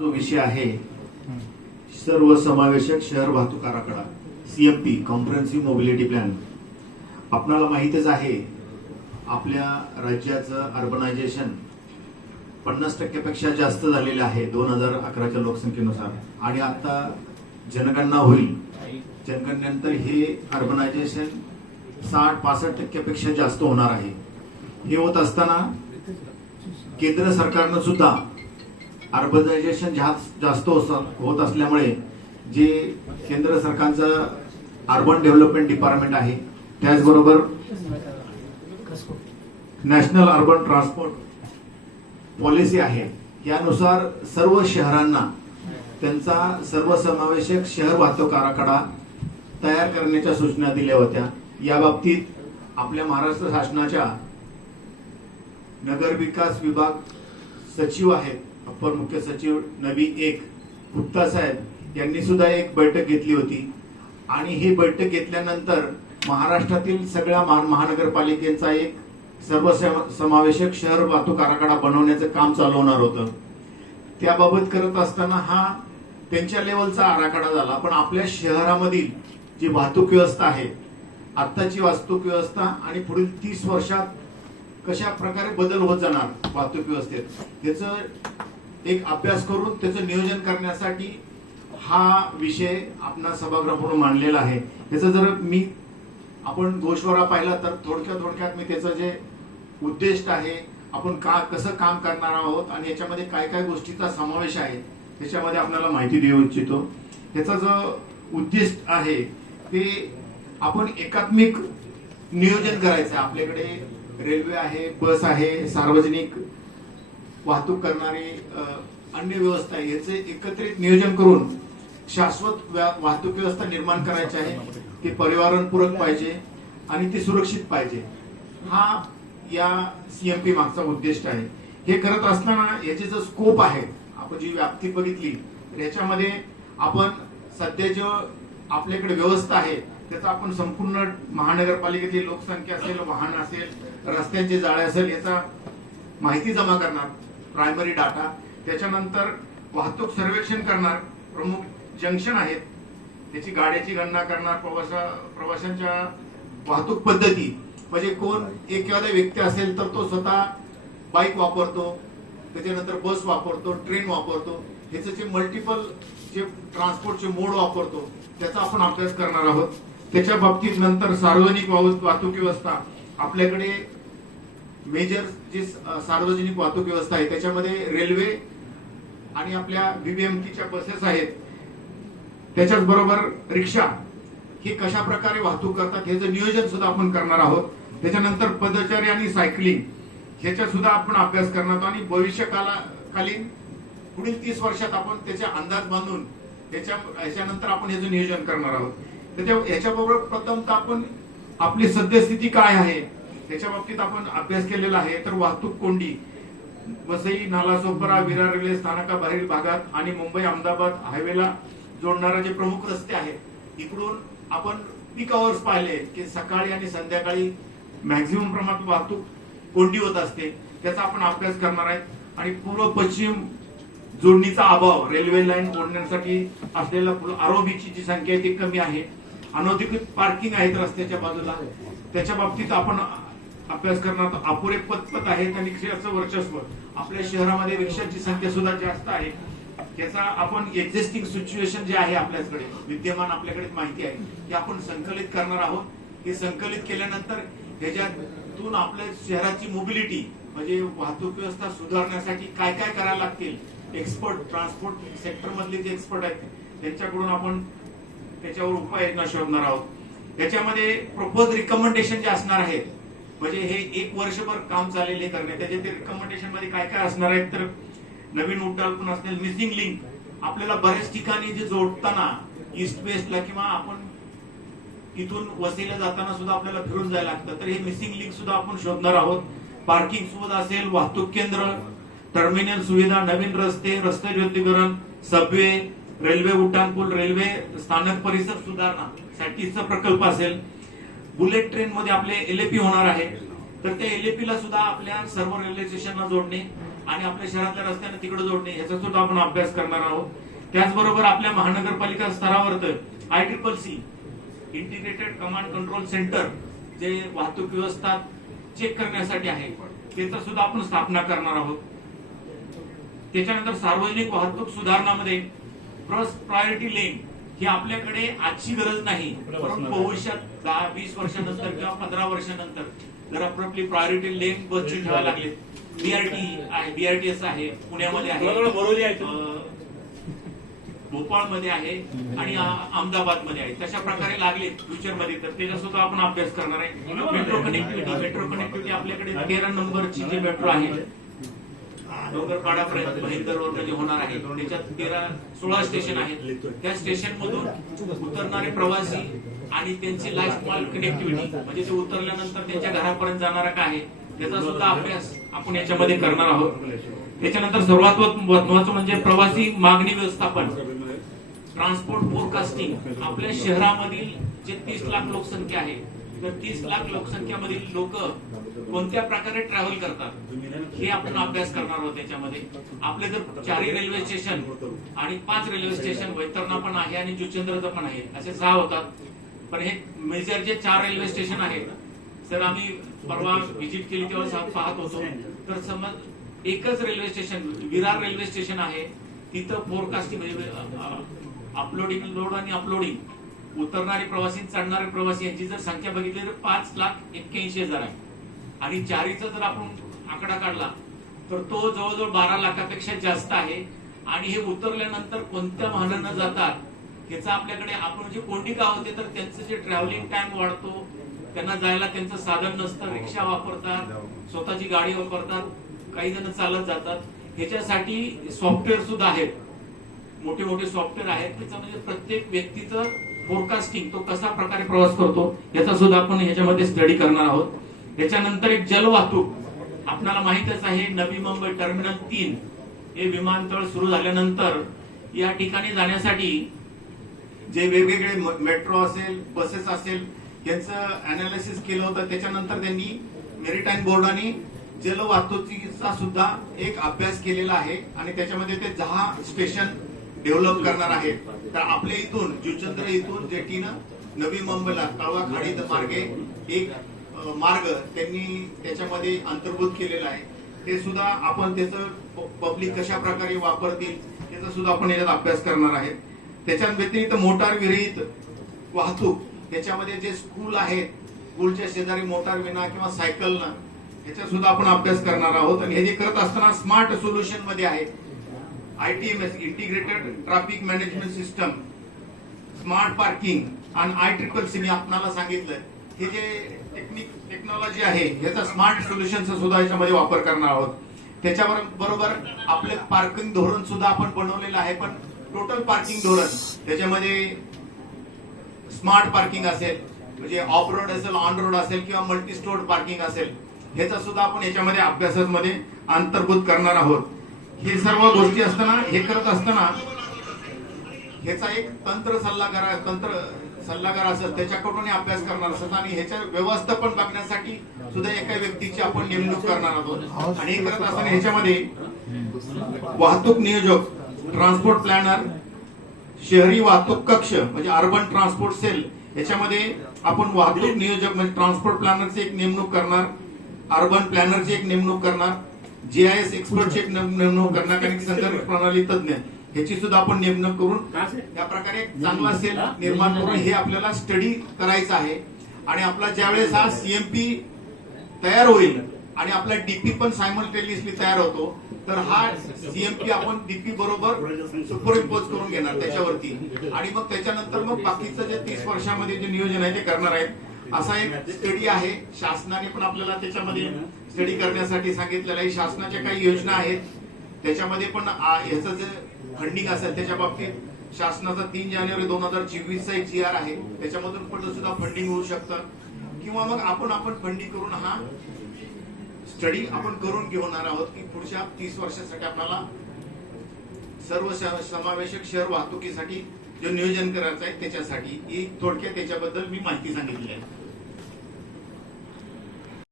जो विषय आहे सर्वसमावेशक शहर वाहतूक आराखडा सीएमपी कॉम्प्रिहेन्सिव्ह मोबिलिटी प्लॅन. आपणाला माहितच आहे आपल्या राज्याचं अर्बनायझेशन 50% पेक्षा जास्त झालेले आहे 2011च्या लोकसंख्येनुसार. आणि आता जनगणना होईल, जनगणनेनंतर हे अर्बनायझेशन 60-65% पेक्षा जास्त होणार आहे. हे होत असताना केंद्र सरकारनं सुद्धा अर्बनायझेशन जास्त होत असल्यामुळे जे केंद्र सरकारचं अर्बन डेव्हलपमेंट डिपार्टमेंट आहे, त्याचबरोबर नॅशनल अर्बन ट्रान्सपोर्ट पॉलिसी आहे, यानुसार सर्व शहरांना त्यांचा सर्वसमावेशक शहर वाहतूक आराखडा तयार करण्याच्या सूचना दिल्या होत्या. या बाबतीत आपल्या महाराष्ट्र शासनाच्या नगर विकास विभाग सचिव आहेत, अप्पर मुख्य सचिव नवी एक गुप्ता साहेब यांनी सुद्धा एक बैठक घेतली होती. आणि ही बैठक घेतल्यानंतर महाराष्ट्रातील सगळ्या महानगरपालिकेचा एक सर्वसमावेशक शहर वाहतूक आराखडा बनवण्याचं काम चालवणार होतं. त्याबाबत करत असताना हा त्यांच्या लेवलचा आराखडा झाला. पण आपल्या शहरामधील जी वाहतूक व्यवस्था आहे, आत्ताची वाहतूक व्यवस्था आणि पुढील 30 वर्षात कशा प्रकारे बदल होत जाणार वाहतूक व्यवस्थेत, त्याचं एक अभ्यास करून त्याचं नियोजन करण्यासाठी हा विषय आपणा सभागृहापुढे मांडलेला आहे. त्याचं जर आपण गोषवारा पाहिला तर थोडक्यात मी त्याचं जे उद्दिष्ट आहे, आपण कसं काम करणार आहोत आणि याच्यामध्ये काय काय गोष्टीचा समावेश आहे त्याच्यामध्ये आपल्याला माहिती देऊ इच्छितो. याचा जो उद्दिष्ट आहे ते आपण एकात्मिक नियोजन करायचं. आपल्याकडे रेल्वे आहे, बस आहे, सार्वजनिक वाहतूक करणारी अन्य व्यवस्था आहे, याचे एकत्रित नियोजन करून शाश्वत वाहतूक व्यवस्था निर्माण करायची आहे. ती पर्यावरणपूरक पाहिजे आणि ती सुरक्षित पाहिजे. हा या सीएमपी मागचा उद्दिष्ट आहे. हे करत असताना याचे जो स्कोप आहे, आपण जी व्याप्ती बघितली तर याच्यामध्ये आपण सध्या जो आपल्याकडे व्यवस्था आहे त्याचा आपण संपूर्ण महानगरपालिकेची लोकसंख्या असेल, वाहन असेल, रस्त्यांचे जाळे असेल, याचा माहिती जमा करणार, प्रायमरी डाटा. त्याच्यानंतर वाहतूक सर्वेक्षण करणार, प्रमुख जंक्शन आहेत त्याची गाड्याची गणना करणार, प्रवाशांच्या वाहतूक पद्धती, म्हणजे कोण एखादा व्यक्ती असेल तर तो स्वतः बाईक वापरतो, त्याच्यानंतर बस वापरतो, ट्रेन वापरतो, ह्याचे जे मल्टिपल जे ट्रान्सपोर्टचे मोड वापरतो त्याचा आपण अभ्यास करणार आहोत. त्याच्या बाबतीत नंतर सार्वजनिक वाहतूक व्यवस्था, आपल्याकडे मेजर जी सार्वजनिक वाहतूक व्यवस्था आहे त्याच्यामध्ये रेल्वे आणि आपल्या व्हीव्हीएमटीच्या बसेस आहेत, त्याच्याच बरोबर रिक्षा, हे कशा प्रकारे वाहतूक करतात ह्याचं नियोजन सुद्धा आपण करणार आहोत. त्याच्यानंतर पदचारी आणि सायकलिंग ह्याचा सुद्धा आपण अभ्यास करणार आहोत. आणि भविष्यकालीन पुढील 30 वर्षात आपण त्याचे अंदाज बांधून ह्याच्यानंतर आपण ह्याचं नियोजन करणार आहोत. ह्याच्याबरोबर प्रथमतः आपण आपली सद्यस्थिती काय आहे त्याच्या बाबतीत आपण अभ्यास केलेला आहे. तर वाहतूक कोंडी, वसई, नालासोपारा, विरार रेल्वे स्थानकाबाहेरील भागात आणि मुंबई अहमदाबाद हायवेला जोडणारे जे प्रमुख रस्ते आहेत, इकडून आपण पीक आवर्स पाहिले की सकाळी आणि संध्याकाळी मॅक्झिमम प्रमाणात वाहतूक कोंडी होत असते, त्याचा आपण अभ्यास करणार आहे. आणि पूर्व पश्चिम जोडणीचा अभाव, रेल्वे लाईन ओढण्यासाठी असलेला आरोबीची जी संख्या आहे ती कमी आहे, अनधिकृत पार्किंग आहेत रस्त्याच्या बाजूला, त्याच्या बाबतीत आपण अभ्यास करणार. अपुरे पदपथ आहेत आणि रिक्षाचं वर्चस्व, आपल्या शहरामध्ये रिक्षाची संख्या सुद्धा जास्त आहे, त्याचा आपण एक्झिस्टिंग सिच्युएशन जे आहे आपल्याकडे विद्यमान आपल्याकडे माहिती आहे ते आपण संकलित करणार आहोत. हे संकलित केल्यानंतर ह्याच्यातून आपल्या शहराची मोबिलिटी म्हणजे वाहतूक व्यवस्था सुधारण्यासाठी काय काय करायला लागतील, एक्सपर्ट ट्रान्सपोर्ट सेक्टर मधले जे एक्सपर्ट आहेत त्यांच्याकडून आपण त्याच्यावर उपाययोजना शोधणार आहोत. त्याच्यामध्ये प्रपोज रिकमेंडेशन जे असणार आहेत, म्हणजे हे 1 वर्षभर काम चालेल हे करणे, त्याचे ते रिकमेंडेशन मध्ये काय काय असणार आहेत. तर नवीन उड्डाण असतील, मिसिंग लिंक, आपल्याला बऱ्याच ठिकाणी जे जोडताना ईस्ट वेस्टला किंवा आपण इथून वसईला जाताना सुद्धा आपल्याला फिरून जायला लागतं, तर हे मिसिंग लिंक सुद्धा आपण शोधणार आहोत. पार्किंग सुविधा असेल, वाहतूक केंद्र, टर्मिनल सुविधा, नवीन रस्ते, रस्ते ज्योतीकरण, सबवे, रेल्वे उड्डाणपूल, रेल्वे स्थानक परिसर सुधारणा साठीचा प्रकल्प असेल, बुलेट ट्रेन मध्ये आपले एलएपी होणार आहे, तर त्या एलएपी ला सुद्धा आपल्या सर्व रेल्वे स्टेशनला जोडणे, आणि आपल्या शहरातल्या रस्त्यांना तिकडे जोडणे ह्याचा सुद्धा आपण अभ्यास करणार आहोत. त्याचबरोबर आपल्या महानगरपालिका स्तरावर ICCC integrated command control centre जे वाहतूक व्यवस्था चेक करण्यासाठी आहे त्याचा सुद्धा आपण स्थापना करणार आहोत. त्याच्यानंतर सार्वजनिक वाहतूक सुधारणामध्ये फर्स्ट प्रायोरिटी लेन ही आपल्याकडे आजची गरज नाही, परंतु भविष्यात 10-20 वर्षानंतर किंवा 15 वर्षानंतर जर आपली प्रायोरिटी लेन बसची ठेवायला लागले. BRTS आहे, पुण्यामध्ये आहे, भोपाळमध्ये आहे आणि अहमदाबादमध्ये आहे. तशा प्रकारे लागले फ्युचरमध्ये तर त्याचा सुद्धा आपण अभ्यास करणार आहे. मेट्रो कनेक्टिव्हिटी आपल्याकडे 13 नंबरची जी मेट्रो आहे डोंगरपाडापर्यंत भाईंदरवरून जे होणार आहे त्याच्यात 16 स्टेशन आहेत. त्या स्टेशन मधून उतरणारे प्रवासी आणि त्यांची लास्ट माइल कनेक्टिव्हिटी म्हणजे ते उतरल्यानंतर त्यांच्या घरापर्यंत जाणारा काय आहे त्याचा सुद्धा अभ्यास आपण याच्यामध्ये करणार आहोत. त्याच्यानंतर सर्वात महत्वाचं म्हणजे प्रवासी मागणी व्यवस्थापन, ट्रान्सपोर्ट फोरकास्टिंग. आपल्या शहरामधील जे 30 लाख लोकसंख्या आहे तर 30 लाख लोकसंख्यामधील लोक कोणत्या प्रकारे ट्रॅव्हल करतात हे आपण अभ्यास करणार आहोत. त्याच्यामध्ये आपले जर 4 रेल्वे स्टेशन आणि 5 रेल्वे स्टेशन वैतरणा पण आहे आणि जुचंद्रचं पण आहे असे 6 होतात. पण हे मेजर जे 4 रेल्वे स्टेशन आहेत सर आम्ही परवा व्हिजिट केली तेव्हा पाहत होतो तर समज एकच railway station Virar railway station आहे तिथं फोरकास्टिंग म्हणजे अपलोडिंग लोड आणि अपलोडिंग उतरणारे प्रवासी चढणारे प्रवासी यांची जर संख्या बघितली तर 5,81,000 आहे आणि 4चा जर आपण आकडा काढला तर तो जवळजवळ 12 लाखापेक्षा जास्त आहे. आणि हे उतरल्यानंतर कोणत्या वाहनानं जातात याचा आपल्याकडे आपण जे कोंडी गाव होते तर त्यांचं जे ट्रॅव्हलिंग टाइम वाढतो, त्यांना जायला त्यांचं साधन नसतं, रिक्षा वापरतात, स्वतःची गाडी वापरतात, काही जण चालत जातात. ह्याच्यासाठी सॉफ्टवेअर सुद्धा आहेत, मोठे मोठे सॉफ्टवेअर आहेत. त्याचं म्हणजे प्रत्येक व्यक्तीचं फोरकास्टिंग तो कसा प्रकारे प्रवास करतो याचा सुद्धा आपण ह्याच्यामध्ये स्टडी करणार आहोत. त्याच्यानंतर एक जलवाहतूक आपल्याला माहितच आहे नवी मुंबई टर्मिनल 3 हे विमानतळ सुरू झाल्यानंतर या ठिकाणी जाण्यासाठी जे वेगवेगळे मेट्रो असेल बसेस असेल यांचं अनालिसिस केलं होतं. त्याच्यानंतर त्यांनी मेरीटाईम बोर्डाने जलवाहतुकीचा सुद्धा एक अभ्यास केलेला आहे आणि त्याच्यामध्ये ते 10 स्टेशन डेव्हलप करणार आहेत. तर आपल्या इथून जुचंद्र इथून जेटीनं नवी मुंबईला तळवा खाडी मार्गे एक मार्ग त्यांनी त्याच्यामध्ये अंतर्भूत केलेला आहे. ते सुद्धा आपण त्याचं पब्लिक कशा प्रकारे वापरतील त्याचा सुद्धा आपण याच्यात अभ्यास करणार आहे. त्याच्या व्यतिरिक्त मोटार विरहित वाहतूक त्याच्यामध्ये जे स्कूल आहेत स्कूलच्या शेजारी मोटार विना किंवा सायकलनं याचा सुद्धा आपण अभ्यास करणार आहोत. आणि हे जे करत असताना स्मार्ट सोल्युशन मध्ये आहे ITMS integrated traffic management system, smart parking आणि ICCC मी आपल्याला सांगितलं हे जे टेक्नॉलॉजी आहे याचा स्मार्ट सोल्युशनचा सुद्धा याच्यामध्ये वापर करणार आहोत. त्याच्यावर बरोबर आपले पार्किंग धोरण सुद्धा आपण बनवलेलं आहे. पण टोटल पार्किंग धोरण त्याच्यामध्ये स्मार्ट पार्किंग असेल म्हणजे ऑफ रोड असेल ऑन रोड असेल किंवा मल्टी स्टोर्ड पार्किंग असेल ह्याचा सुद्धा आपण याच्यामध्ये अभ्यासामध्ये अंतर्भूत करणार आहोत. हे सर्व गोष्टी असताना हे करत असताना ह्याचा एक तंत्र सल्लागार असेल त्याच्याकडून अभ्यास करणार असतात आणि ह्याच्या व्यवस्थापन बघण्यासाठी सुद्धा एका व्यक्तीची आपण नेमणूक करणार आहोत. आणि हे करत असताना ह्याच्यामध्ये वाहतूक नियोजक, ट्रान्सपोर्ट प्लॅनर, शहरी वाहतूक कक्ष म्हणजे अर्बन ट्रान्सपोर्ट सेल याच्यामध्ये आपण वाहतूक नियोजक म्हणजे ट्रान्सपोर्ट प्लॅनरची एक नेमणूक करणार, अर्बन प्लॅनरची एक नेमणूक करणार, GIS एक्सपर्टची एक नेमणूक करणार कारण संगणक प्रणाली तज्ञ ह्याची सुद्धा आपण नेमणूक करून या प्रकारे चांगला सेल निर्माण करून हे आपल्याला स्टडी करायचं आहे. आणि आपला ज्यावेळेस हा CMP तयार होईल आणि आपला DP पण सायमल्टेनियसली तयार होतो तर हा CMP आपण DP बरोबर सुपरइम्पोज करून घेणार त्याच्यावरती आणि मग त्याच्यानंतर मग बाकीचं जे 30 वर्षामध्ये जे नियोजन आहे ते करणार आहेत. असा एक स्टडी आहे. शासनाने पण आपल्याला त्याच्यामध्ये स्टडी करण्यासाठी सांगितलेलं आहे. शासनाच्या काही योजना आहेत त्याच्यामध्ये पण ह्याचं जे फंडिंग असेल त्याच्या बाबतीत शासनाचा 3 जानेवारी 2024 एक GR आहे त्याच्यामधून पण सुद्धा फंडिंग होऊ शकतं किंवा मग आपण फंडिंग करून हा स्टडी आपण करून घेणार आहोत की पुढच्या 30 वर्षासाठी आपल्याला सर्व समावेशक शहर वाहतुकीसाठी जे नियोजन करायचं आहे त्याच्यासाठी ही थोडक्यात त्याच्याबद्दल मी माहिती सांगितली आहे.